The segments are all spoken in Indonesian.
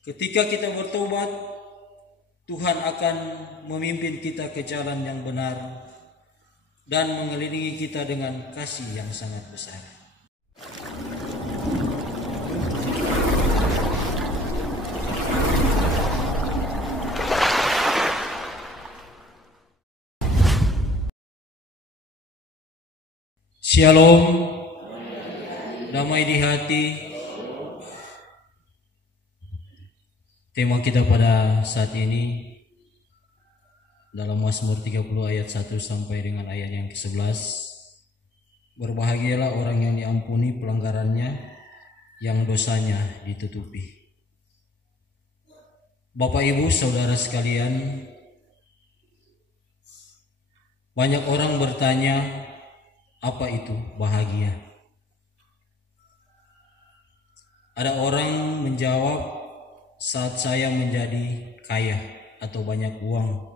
Ketika kita bertobat, Tuhan akan memimpin kita ke jalan yang benar dan mengelilingi kita dengan kasih yang sangat besar. Shalom, damai di hati. Tema kita pada saat ini dalam Mazmur 30 ayat 1 sampai dengan ayat yang ke-11. Berbahagialah orang yang diampuni pelanggarannya, yang dosanya ditutupi. Bapak Ibu Saudara sekalian, banyak orang bertanya, apa itu bahagia? Ada orang menjawab, saat saya menjadi kaya atau banyak uang.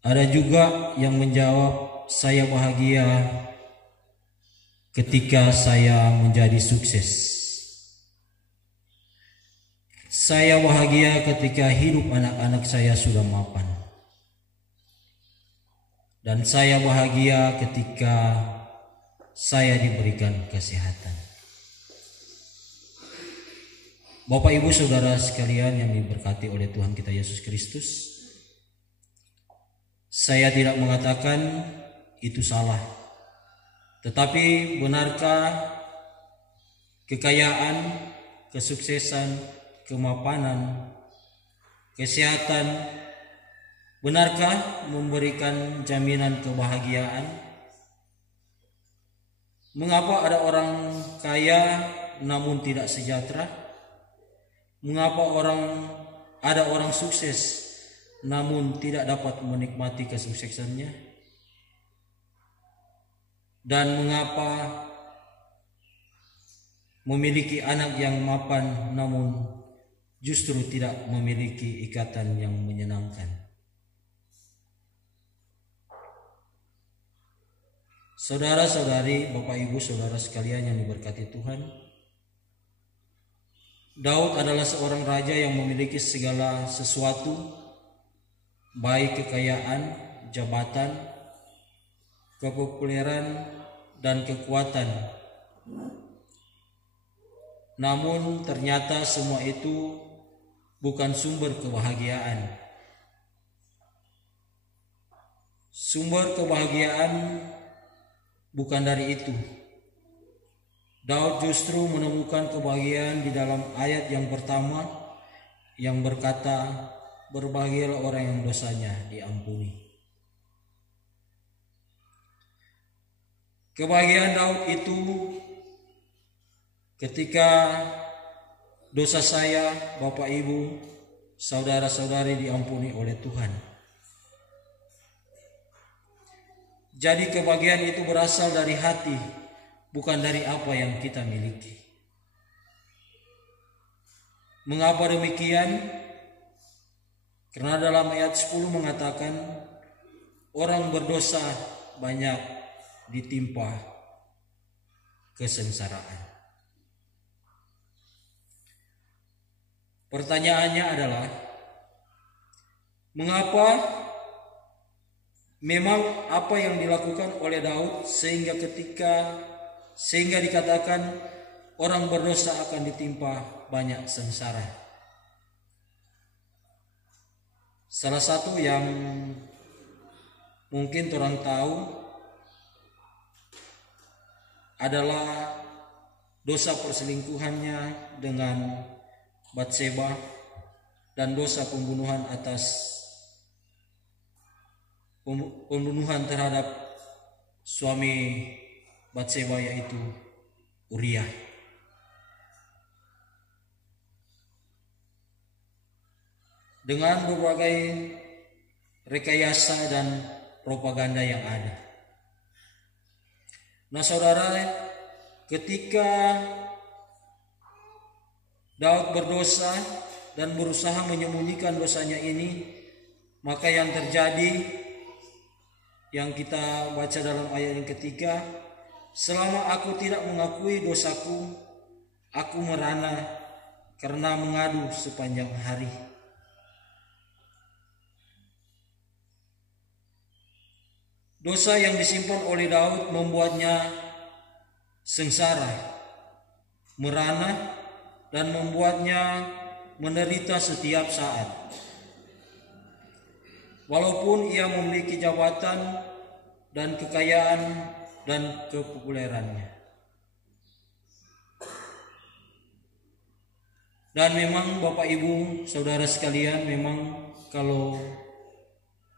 Ada juga yang menjawab, saya bahagia ketika saya menjadi sukses. Saya bahagia ketika hidup anak-anak saya sudah mapan. Dan saya bahagia ketika saya diberikan kesehatan. Bapak Ibu Saudara sekalian yang diberkati oleh Tuhan kita Yesus Kristus, saya tidak mengatakan itu salah. Tetapi benarkah kekayaan, kesuksesan, kemapanan, kesehatan, benarkah memberikan jaminan kebahagiaan? Mengapa ada orang kaya namun tidak sejahtera? Mengapa ada orang sukses namun tidak dapat menikmati kesuksesannya? Dan mengapa memiliki anak yang mapan namun justru tidak memiliki ikatan yang menyenangkan? Saudara-saudari, Bapak Ibu Saudara sekalian yang diberkati Tuhan, Daud adalah seorang raja yang memiliki segala sesuatu, baik kekayaan, jabatan, kepopuleran, dan kekuatan. Namun ternyata semua itu bukan sumber kebahagiaan. Sumber kebahagiaan bukan dari itu. Daud justru menemukan kebahagiaan di dalam ayat yang pertama yang berkata, berbahagialah orang yang dosanya diampuni. Kebahagiaan Daud itu ketika dosa saya, Bapak Ibu, saudara-saudari diampuni oleh Tuhan. Jadi kebahagiaan itu berasal dari hati, bukan dari apa yang kita miliki. Mengapa demikian? Karena dalam ayat 10 mengatakan, orang berdosa banyak ditimpa kesengsaraan. Pertanyaannya adalah, mengapa memang apa yang dilakukan oleh Daud sehingga dikatakan orang berdosa akan ditimpa banyak sengsara? Salah satu yang mungkin orang tahu adalah dosa perselingkuhannya dengan Batseba dan dosa pembunuhan terhadap suami Batseba yaitu Uriah. Dengan berbagai rekayasa dan propaganda yang ada. Nah saudara, ketika Daud berdosa dan berusaha menyembunyikan dosanya ini, maka yang terjadi yang kita baca dalam ayat yang ketiga, Selama aku tidak mengakui dosaku, aku merana karena mengadu sepanjang hari. Dosa yang disimpan oleh Daud membuatnya sengsara, merana, dan membuatnya menderita setiap saat. Walaupun ia memiliki jabatan dan kekayaan dan kepopulerannya. Dan memang Bapak Ibu Saudara sekalian, memang kalau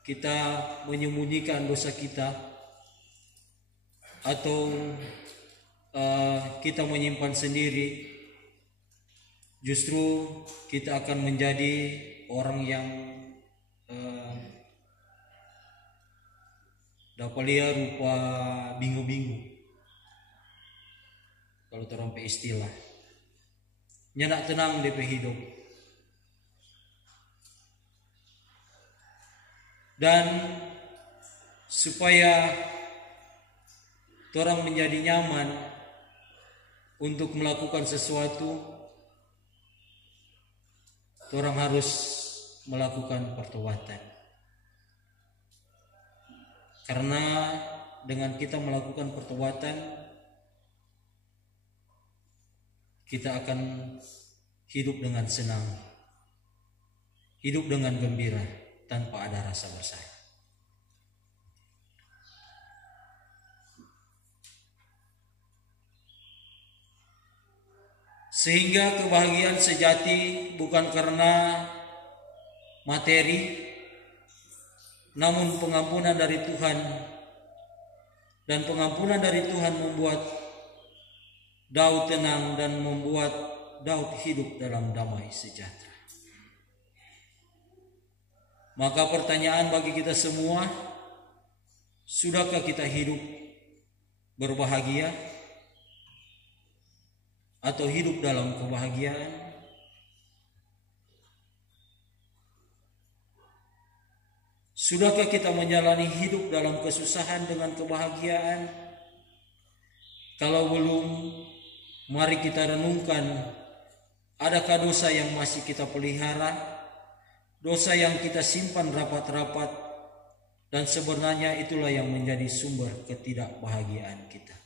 kita menyembunyikan dosa kita atau kita menyimpan sendiri, justru kita akan menjadi orang yang dapalia rupa bingung-bingung. Kalau terompe istilah, nyenak tenang DP hidup. Dan supaya orang menjadi nyaman untuk melakukan sesuatu, orang harus melakukan pertobatan. Karena dengan kita melakukan pertobatan, kita akan hidup dengan senang, hidup dengan gembira, tanpa ada rasa bersalah. Sehingga kebahagiaan sejati bukan karena materi, namun pengampunan dari Tuhan. Dan pengampunan dari Tuhan membuat Daud tenang dan membuat Daud hidup dalam damai sejahtera. Maka pertanyaan bagi kita semua, sudahkah kita hidup berbahagia atau hidup dalam kebahagiaan? Sudahkah kita menjalani hidup dalam kesusahan dengan kebahagiaan? Kalau belum, mari kita renungkan, adakah dosa yang masih kita pelihara, dosa yang kita simpan rapat-rapat, dan sebenarnya itulah yang menjadi sumber ketidakbahagiaan kita.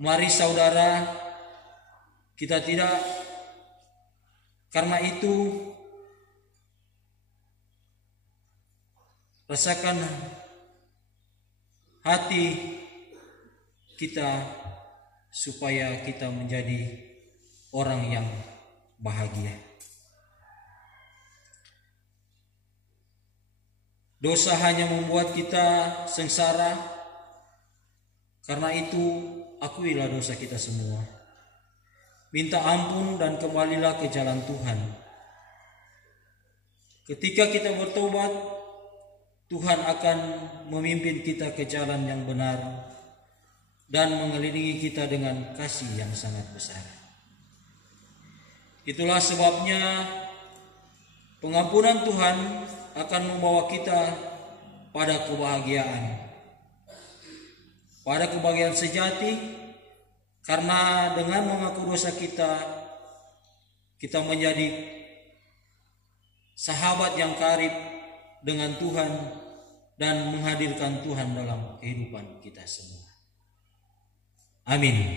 Mari saudara, kita tidak, karena itu rasakan hati kita supaya kita menjadi orang yang bahagia. Dosa hanya membuat kita sengsara, karena itu akuilah dosa kita semua. Minta ampun dan kembalilah ke jalan Tuhan. Ketika kita bertobat, Tuhan akan memimpin kita ke jalan yang benar dan mengelilingi kita dengan kasih yang sangat besar. Itulah sebabnya pengampunan Tuhan akan membawa kita pada kebahagiaan. Pada kebahagiaan sejati, karena dengan mengaku dosa kita, kita menjadi sahabat yang karib dengan Tuhan dan menghadirkan Tuhan dalam kehidupan kita semua. Amin.